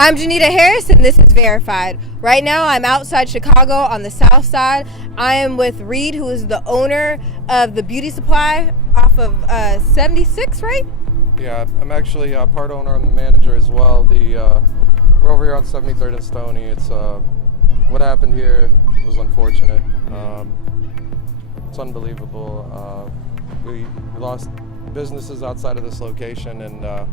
I'm Janita Harris, and this is Verified. Right now, I'm outside Chicago on the south side. I am with Reed, who is the owner of the beauty supply off of 76, right? Yeah, I'm actually part owner and the manager as well. We're over here on 73rd and Stony. It's what happened here was unfortunate. It's unbelievable. We lost businesses outside of this location, and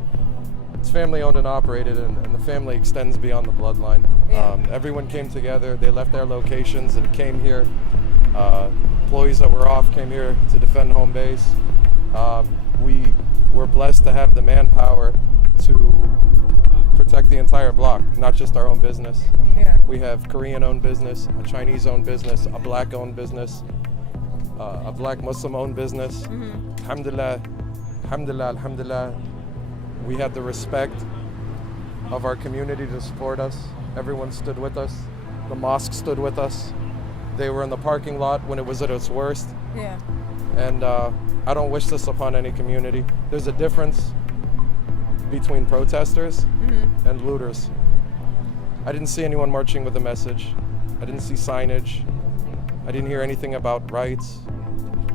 it's family owned and operated, and the family extends beyond the bloodline. Yeah. Everyone came together. They left their locations and came here. Employees that were off came here to defend home base. We were blessed to have the manpower to protect the entire block, not just our own business. Yeah. We have Korean-owned business, a Chinese-owned business, a Black-owned business, a Black Muslim-owned business. Mm-hmm. Alhamdulillah, alhamdulillah, alhamdulillah. We had the respect of our community to support us. Everyone stood with us. The mosque stood with us. They were in the parking lot when it was at its worst. Yeah. And I don't wish this upon any community. There's a difference between protesters and looters. I didn't see anyone marching with a message. I didn't see signage. I didn't hear anything about rights.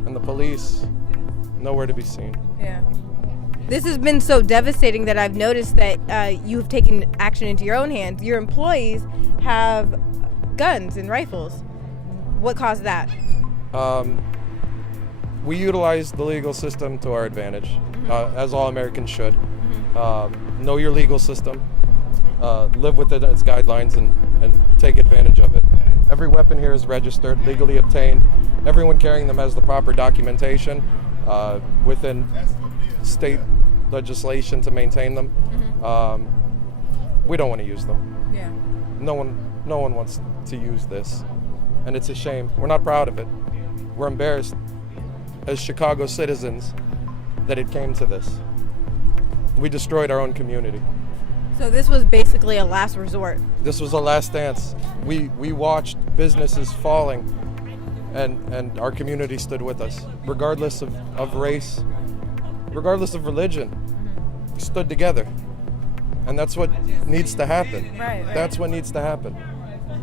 And the police, nowhere to be seen. Yeah. This has been so devastating that I've noticed that you've taken action into your own hands. Your employees have guns and rifles. What caused that? We utilize the legal system to our advantage, as all Americans should. Know your legal system, live within its guidelines, and take advantage of it. Every weapon here is registered, legally obtained. Everyone carrying them has the proper documentation within state legislation to maintain them. We don't want to use them. Yeah. No one wants to use this, and it's a shame. We're not proud of it. We're embarrassed as Chicago citizens that it came to this. We destroyed our own community. So this was basically a last resort. This was a last dance. We watched businesses falling, and our community stood with us, regardless of race, regardless of religion. We stood together, and that's what needs to happen. Right. That's what needs to happen.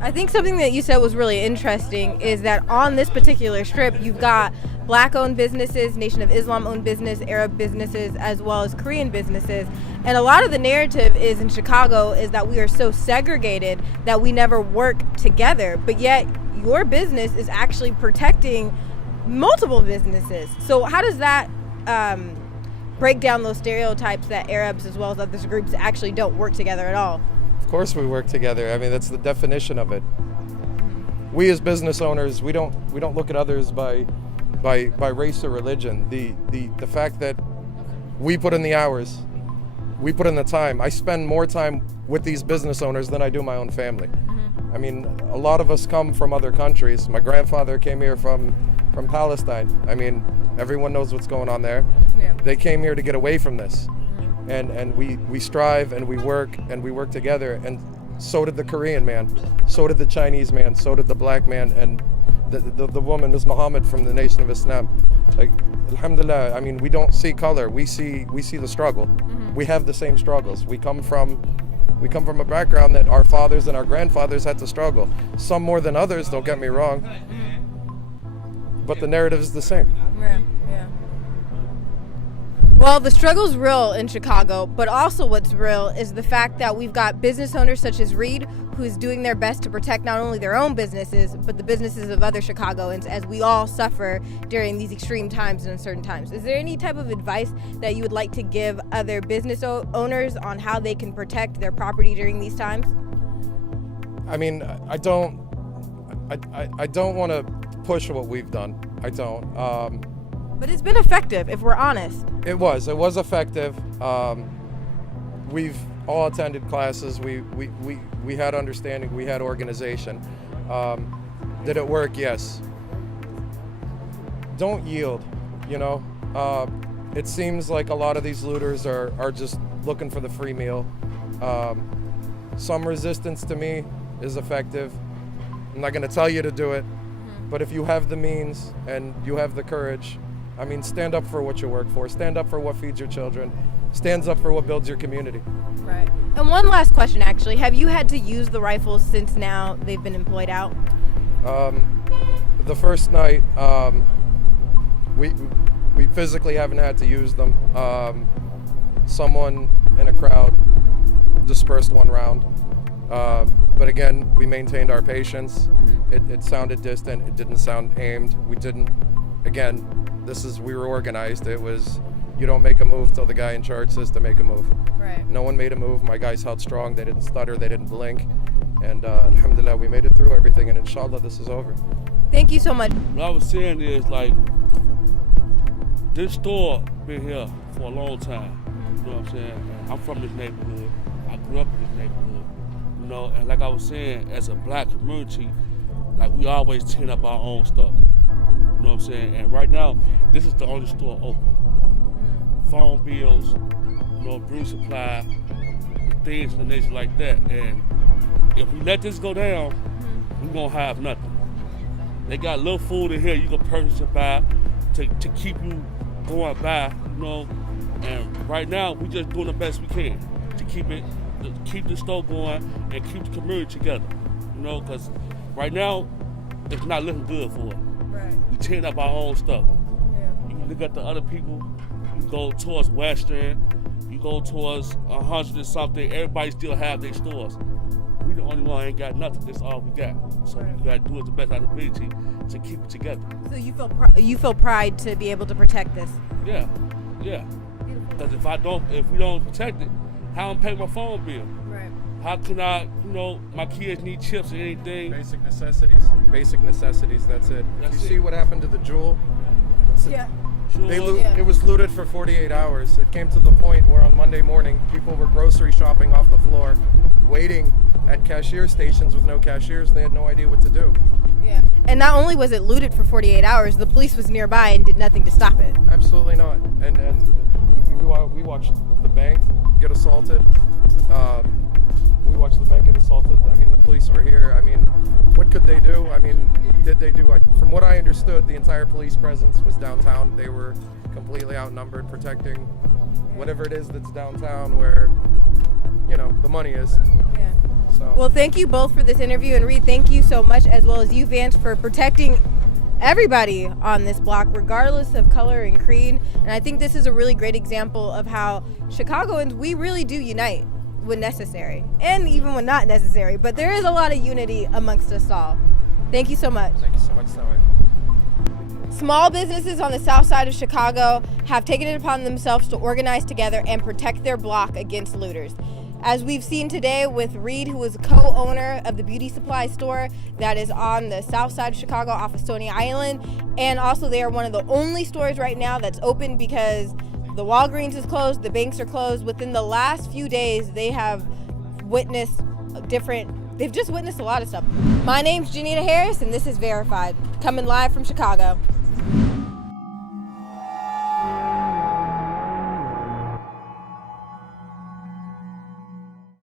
I think something that you said was really interesting is that on this particular strip, you've got Black-owned businesses, Nation of Islam-owned business, Arab businesses, as well as Korean businesses. And a lot of the narrative is in Chicago is that we are so segregated that we never work together. But yet your business is actually protecting multiple businesses. So how does that break down those stereotypes that Arabs as well as other groups actually don't work together at all? Of course we work together. I mean, that's the definition of it. We as business owners, we don't look at others by race or religion. The fact that we put in the hours, we put in the time. I spend more time with these business owners than I do my own family. I mean, a lot of us come from other countries. My grandfather came here from Palestine. I mean, everyone knows what's going on there. Yeah. They came here to get away from this. And we strive and we work together, and so did the Korean man, so did the Chinese man, so did the Black man, and the woman, Ms. Muhammad from the Nation of Islam. Like, alhamdulillah, I mean, we don't see color, we see the struggle. We have the same struggles. We come from a background that our fathers and our grandfathers had to struggle. Some more than others, don't get me wrong, but the narrative is the same. Yeah. Well, the struggle's real in Chicago, but also what's real is the fact that we've got business owners such as Reed, who's doing their best to protect not only their own businesses, but the businesses of other Chicagoans as we all suffer during these extreme times and uncertain times. Is there any type of advice that you would like to give other business owners on how they can protect their property during these times? I mean, I don't want to push what we've done. I don't. But it's been effective, if we're honest. It was effective. We've all attended classes. We had understanding. We had organization. Did it work? Yes. Don't yield. You know, it seems like a lot of these looters are just looking for the free meal. Some resistance to me is effective. I'm not going to tell you to do it, but if you have the means and you have the courage, I mean, stand up for what you work for. Stand up for what feeds your children. stands up for what builds your community. Right. And one last question, actually. Have you had to use the rifles since now they've been employed out? The first night, we physically haven't had to use them. Someone in a crowd dispersed one round. But again, we maintained our patience. It sounded distant. It didn't sound aimed. We were organized. It was, you don't make a move till the guy in charge says to make a move. Right. No one made a move. My guys held strong. They didn't stutter. They didn't blink. And alhamdulillah, we made it through everything. And inshallah, this is over. Thank you so much. What I was saying is, like, this store been here for a long time. You know what I'm saying? And I'm from this neighborhood. I grew up in this neighborhood. You know, and like I was saying, as a black community, like, we always tear up our own stuff. You know what I'm saying? And right now, this is the only store open. Phone bills, you know, brew supply, things of the nature like that. And if we let this go down, we won't have nothing. They got little food in here you can purchase and buy to keep you going by, you know. And right now, we just doing the best we can to keep the store going and keep the community together, you know, because right now, it's not looking good for us. Right. We tearing up our own stuff. Yeah. You look at the other people, you go towards Western, you go towards 100 and something, everybody still have their stores. We the only one ain't got nothing, that's all we got. So we gotta do it the best out of ability to keep it together. So you feel pride to be able to protect this? Yeah. Because if we don't protect it, how am I pay my phone bill? Right. How can I, you know, my kids need chips or anything? Basic necessities. Basic necessities, that's it. That's you it. see what happened to the jewel? Yeah. Sure. It was looted for 48 hours. It came to the point where on Monday morning, people were grocery shopping off the floor, waiting at cashier stations with no cashiers. They had no idea what to do. Yeah. And not only was it looted for 48 hours, the police was nearby and did nothing to stop it. Absolutely not. And we watched the bank get assaulted. We watched the bank get assaulted. I mean, the police were here. I mean, what could they do? I mean, did they do? From what I understood, the entire police presence was downtown. They were completely outnumbered, protecting whatever it is that's downtown where, you know, the money is. Yeah. So. Well, thank you both for this interview, and Reed, thank you so much, as well as you, Vance, for protecting everybody on this block, regardless of color and creed. And I think this is a really great example of how Chicagoans, we really do unite when necessary, and even when not necessary. But there is a lot of unity amongst us all. Thank you so much. Thank you so much, Sally. Small businesses on the south side of Chicago have taken it upon themselves to organize together and protect their block against looters. As we've seen today with Reed, who is co-owner of the beauty supply store that is on the south side of Chicago off of Stony Island. And also they are one of the only stores right now that's open because the Walgreens is closed, the banks are closed. Within the last few days, they have witnessed they've just witnessed a lot of stuff. My name's Janita Harris, and this is Verified, coming live from Chicago.